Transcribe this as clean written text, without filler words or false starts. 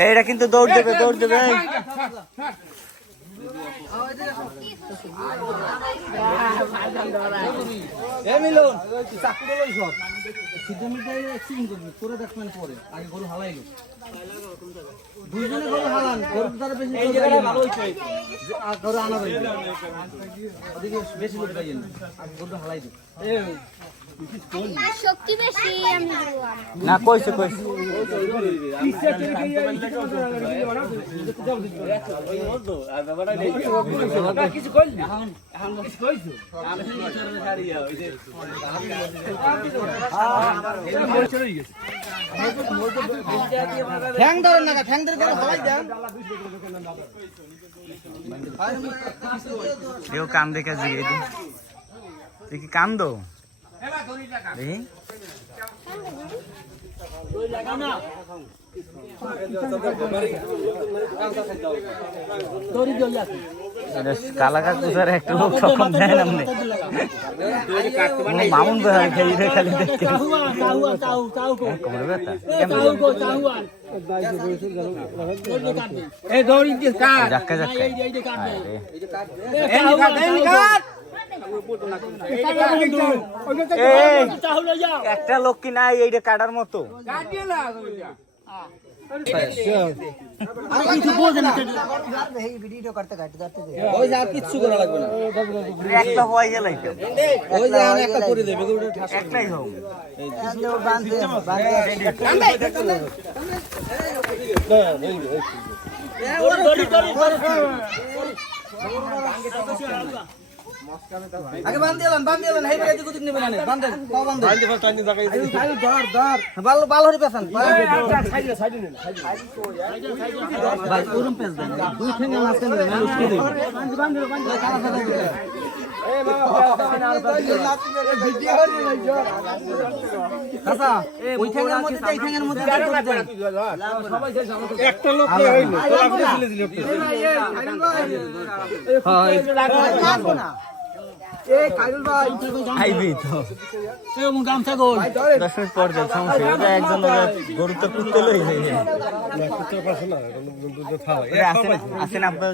এইটা কিন্তু দৌড় দেবে শক্তি বেশি না কইছে কাম দেখে তুই কি কাম দো কালাকার তুষার একটা লোক সক্ষম দেয় না মামুন খালি দেখতে একটা লোক কি নাই এইটা কাটার মতো একটা হয়ে গেল একটাই হোক আগে বান্ধ দিলাম হেই বেরে দিক নেবে না বান্ধেন পাও বান্ধেন বান্ধে ফাস্ট টাইম জায়গায় ধর বাল হরি পেছান সাইডে নেন ভাই পুরুম পেছ দেন দুই ঠেঙ্গা মাঝখানে দেন আমি উঠে দেব বান্ধ এই বাবা ভিডিও হরি নাই জোর কাকা ওই ঠেঙ্গার মধ্যে এই ঠেঙ্গার মধ্যে সবাই যাই একটা লোক হইল তো আপনি ছেলে দিল হ্যাঁ না একজন গরু তো কুত্তে লই আসেন আপনার